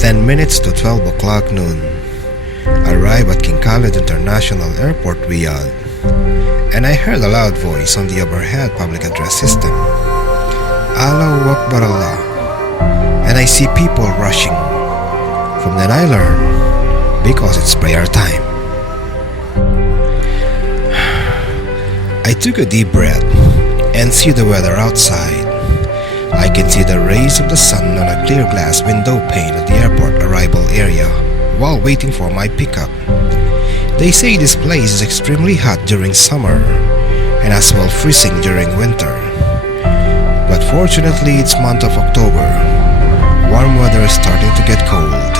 10 minutes to 12 o'clock noon. Arrive at King Khalid International Airport, Riyadh, and I heard a loud voice on the overhead public address system. Allahu Akbar Allah. And I see people rushing. From then I learn, because it's prayer time. I took a deep breath and see the weather outside. I can see the rays of the sun on a clear glass window pane at the airport arrival area while waiting for my pickup. They say this place is extremely hot during summer and as well freezing during winter. But fortunately it's month of October. Warm weather is starting to get cold.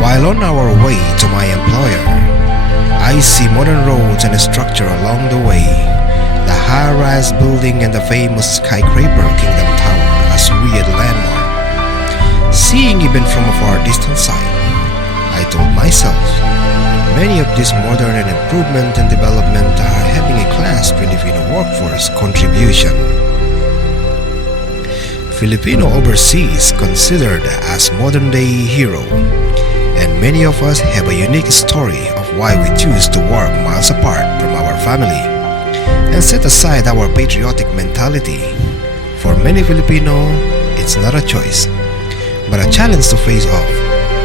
While on our way to my employer, I see modern roads and a structure along the way, the high-rise building and the famous skyscraper Kingdom Tower as Riyadh landmark. Seeing even from a far distant side, I told myself, many of these modern and improvement and development are having a class Filipino workforce contribution. Filipino overseas considered as modern-day hero, and many of us have a unique story of why we choose to work miles apart from our family and set aside our patriotic mentality. For many Filipino, it's not a choice, but a challenge to face off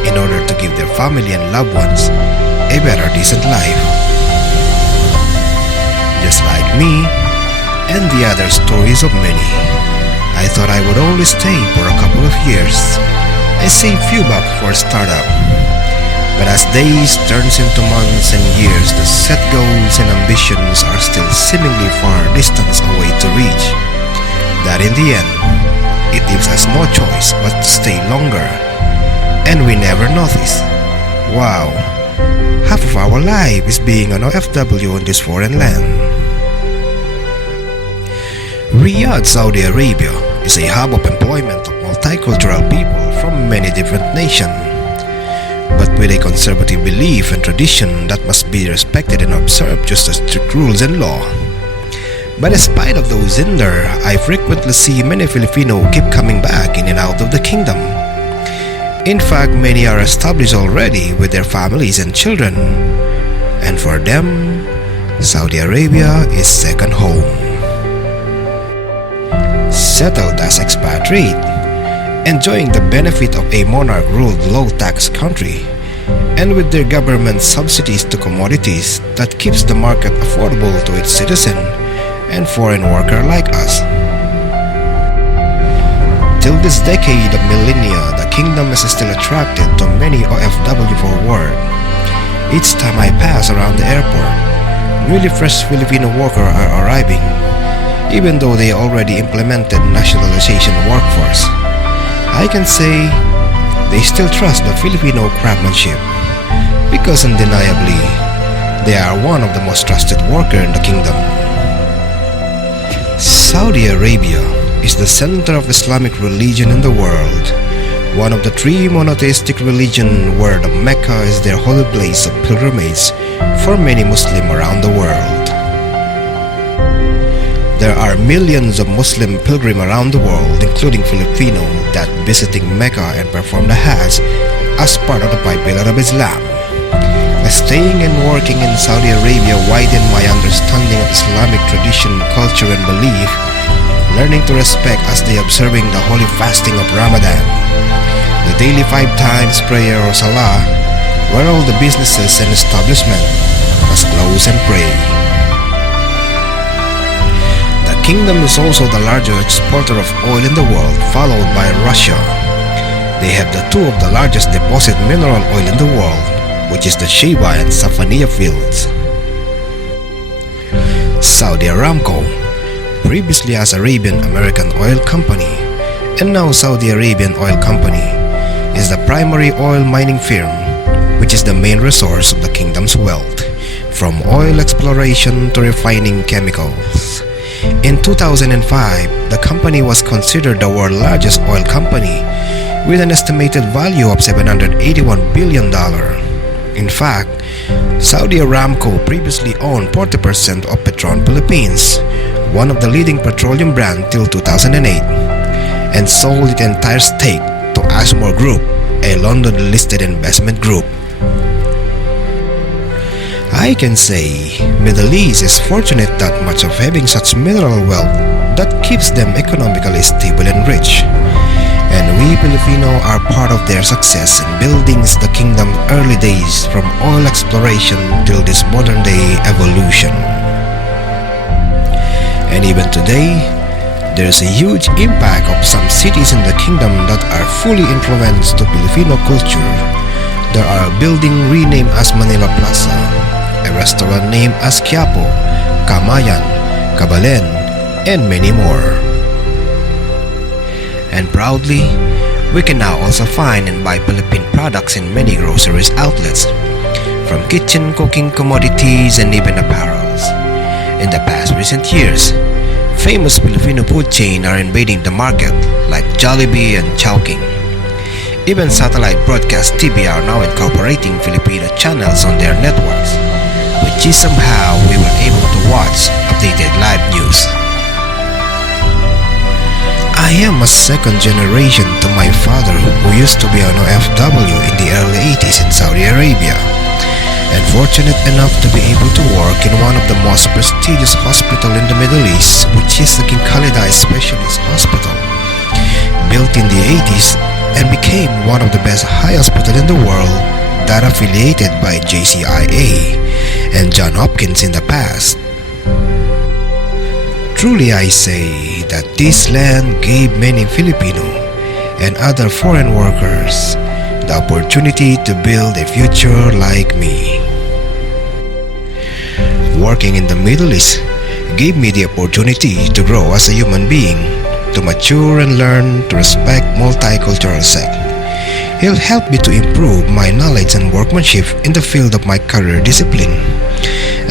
in order to give their family and loved ones a better, decent life. Just like me and the other stories of many, I thought I would only stay for a couple of years and save few bucks for a startup. But as days turns into months and years, the set goals and ambitions are still seemingly far distance away to reach. That in the end, it leaves us no choice but to stay longer. And we never notice. Wow, half of our life is being an OFW in this foreign land. Riyadh, Saudi Arabia is a hub of employment of multicultural people from many different nations, but with a conservative belief and tradition that must be respected and observed just as strict rules and law. But in spite of those in there, I frequently see many Filipino keep coming back in and out of the kingdom. In fact, many are established already with their families and children, and for them, Saudi Arabia is second home. Settled as expatriate, enjoying the benefit of a monarch-ruled low-tax country, and with their government subsidies to commodities that keeps the market affordable to its citizen and foreign worker like us. Till this decade of millennia, the kingdom is still attracted to many OFW for work. Each time I pass around the airport, newly fresh Filipino workers are arriving, even though they already implemented nationalization workforce. I can say they still trust the Filipino craftsmanship because undeniably, they are one of the most trusted workers in the kingdom. Saudi Arabia is the center of Islamic religion in the world, one of the three monotheistic religions where the Mecca is their holy place of pilgrimage for many Muslims around the world. There are millions of Muslim pilgrims around the world, including Filipino, that visiting Mecca and perform the Hajj as part of the five pillars of Islam. Staying and working in Saudi Arabia widened my understanding of Islamic tradition, culture, and belief, learning to respect as they observing the holy fasting of Ramadan, the daily 5 times prayer or salah, where all the businesses and establishment must close and pray. The kingdom is also the largest exporter of oil in the world, followed by Russia. They have the 2 of the largest deposit mineral oil in the world, which is the Sheba and Safaniya fields. Saudi Aramco, previously as Arabian American Oil Company and now Saudi Arabian Oil Company, is the primary oil mining firm, which is the main resource of the kingdom's wealth, from oil exploration to refining chemicals. In 2005, the company was considered the world's largest oil company with an estimated value of $781 billion. In fact, Saudi Aramco previously owned 40% of Petron Philippines, one of the leading petroleum brands till 2008, and sold its entire stake to Ashmore Group, a London-listed investment group. I can say Middle East is fortunate that much of having such mineral wealth that keeps them economically stable and rich. And we Filipino are part of their success in building the kingdom early days from oil exploration till this modern day evolution. And even today, there's a huge impact of some cities in the kingdom that are fully influenced to Filipino culture. There are a building renamed as Manila Plaza, a restaurant named as Quiapo, Camayan, Cabalen, and many more. And proudly, we can now also find and buy Philippine products in many groceries outlets, from kitchen cooking commodities and even apparels. In the past recent years, famous Filipino food chains are invading the market like Jollibee and Chowking. Even satellite broadcast TV are now incorporating Filipino channels on their networks, which is somehow we were able to watch updated live news. I am a second generation to my father who used to be an OFW in the early 80s in Saudi Arabia, and fortunate enough to be able to work in one of the most prestigious hospitals in the Middle East, which is the King Khalid's Specialist Hospital, built in the 80s and became one of the best high hospitals in the world that affiliated by JCIA and John Hopkins in the past. Truly I say that this land gave many Filipino and other foreign workers the opportunity to build a future like me. Working in the Middle East gave me the opportunity to grow as a human being, to mature and learn to respect multicultural sect. It'll help me to improve my knowledge and workmanship in the field of my career discipline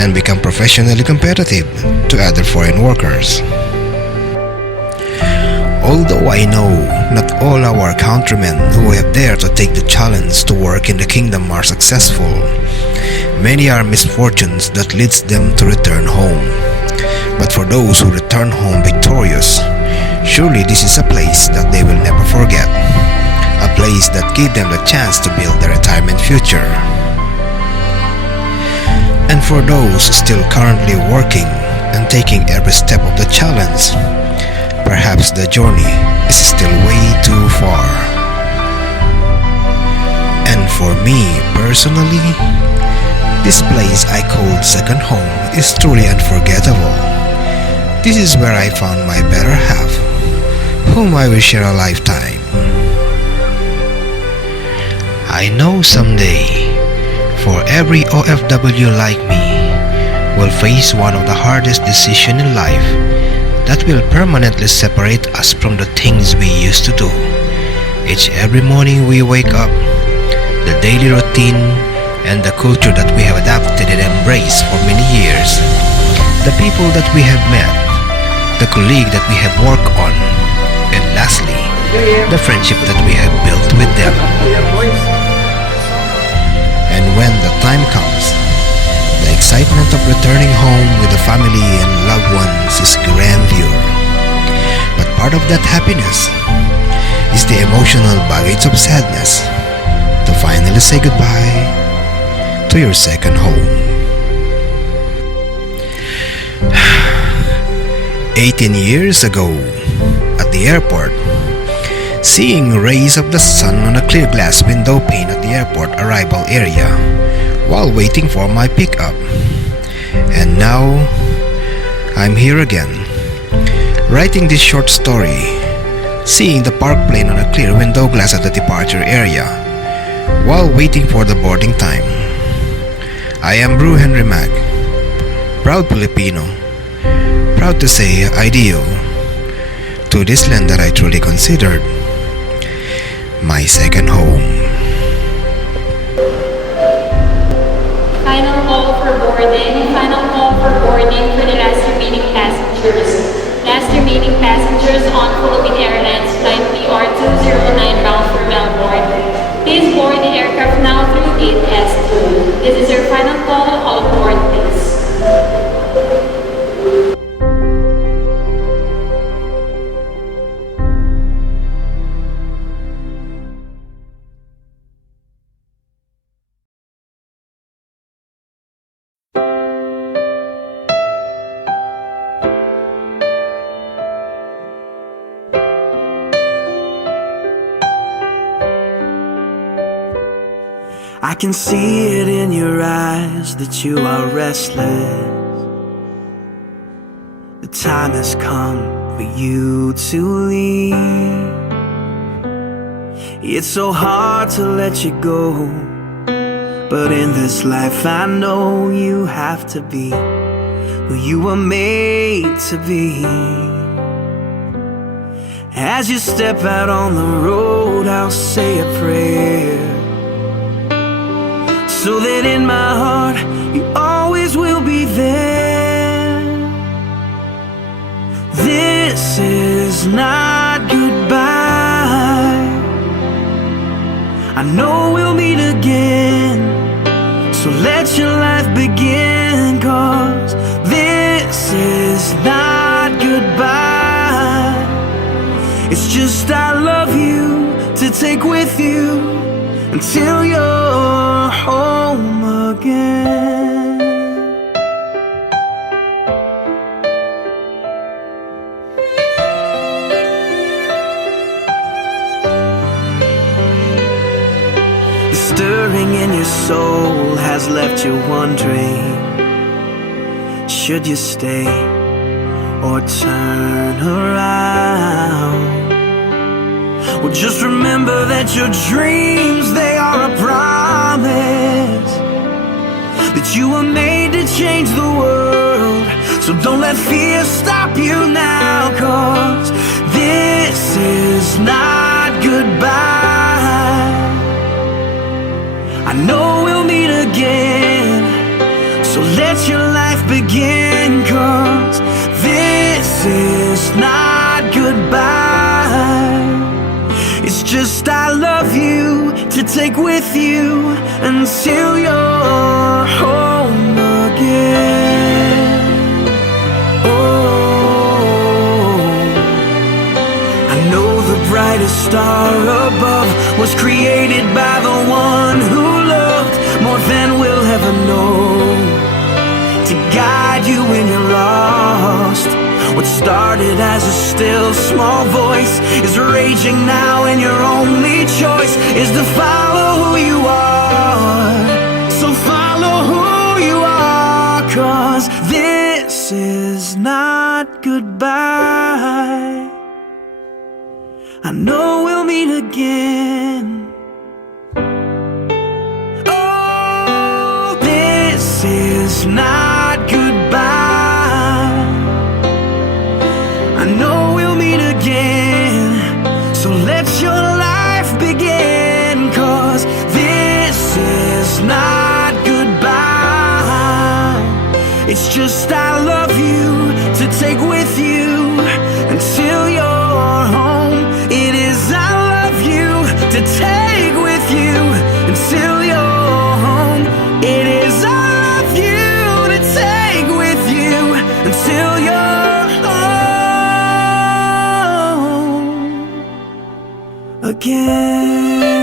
and become professionally competitive to other foreign workers. Although I know not all our countrymen who have dared to take the challenge to work in the kingdom are successful, many are misfortunes that leads them to return home. But for those who return home victorious, surely this is a place that they will never forget, a place that gave them the chance to build their retirement future. And for those still currently working and taking every step of the challenge, perhaps the journey is still way too far. And for me personally, this place I called second home is truly unforgettable. This is where I found my better half, whom I will share a lifetime. I know someday, for every OFW like me will face one of the hardest decisions in life that will permanently separate us from the things we used to do. Every morning we wake up, the daily routine and the culture that we have adapted and embraced for many years, the people that we have met, the colleague that we have worked on, and lastly, the friendship that we have built with them. And when the time comes, the excitement of returning home with the family and loved ones is grandeur. But part of that happiness is the emotional baggage of sadness to finally say goodbye to your second home. 18 years ago, at the airport, seeing rays of the sun on a clear glass window pane at the airport arrival area while waiting for my pickup. And now, I'm here again, writing this short story, seeing the park plane on a clear window glass at the departure area while waiting for the boarding time. I am Bru Henry Mac, proud Filipino, proud to say IDO to this land that I truly considered my second home. Final call for boarding. Final call for boarding for the last remaining passengers. Last remaining passengers on Philippine Airlines flight PR209 bound for Melbourne. Please board the aircraft now through gate S2. This is your final call. All aboard, please. I can see it in your eyes that you are restless. The time has come for you to leave. It's so hard to let you go, but in this life I know you have to be who you were made to be. As you step out on the road, I'll say a prayer, so that in my heart you always will be there. This is not goodbye. I know we'll meet again, so let your life begin, 'cause this is not goodbye. It's just I love you to take with you until you're home again. The stirring in your soul has left you wondering, should you stay or turn around? Well, just remember that your dreams, they are a promise, that you were made to change the world. So don't let fear stop you now, 'cause this is not goodbye. I know we'll meet again, so let your life begin, 'cause this is not goodbye. It's just I love you to take with you until you're home again. Oh, I know the brightest star above was created by the one who loved more than we'll ever know, to guide you when you're lost. What started as a still small voice is raging now, and your only choice is to follow who you are. So follow who you are, 'cause this is not goodbye. I know we'll meet again. Oh, this is not goodbye. I know we'll meet again, so let your life begin, 'cause this is not goodbye. It's just I love you to take with you until you're home. It is I love you to take with you until you're home. It is I love you to take with you until you're home again.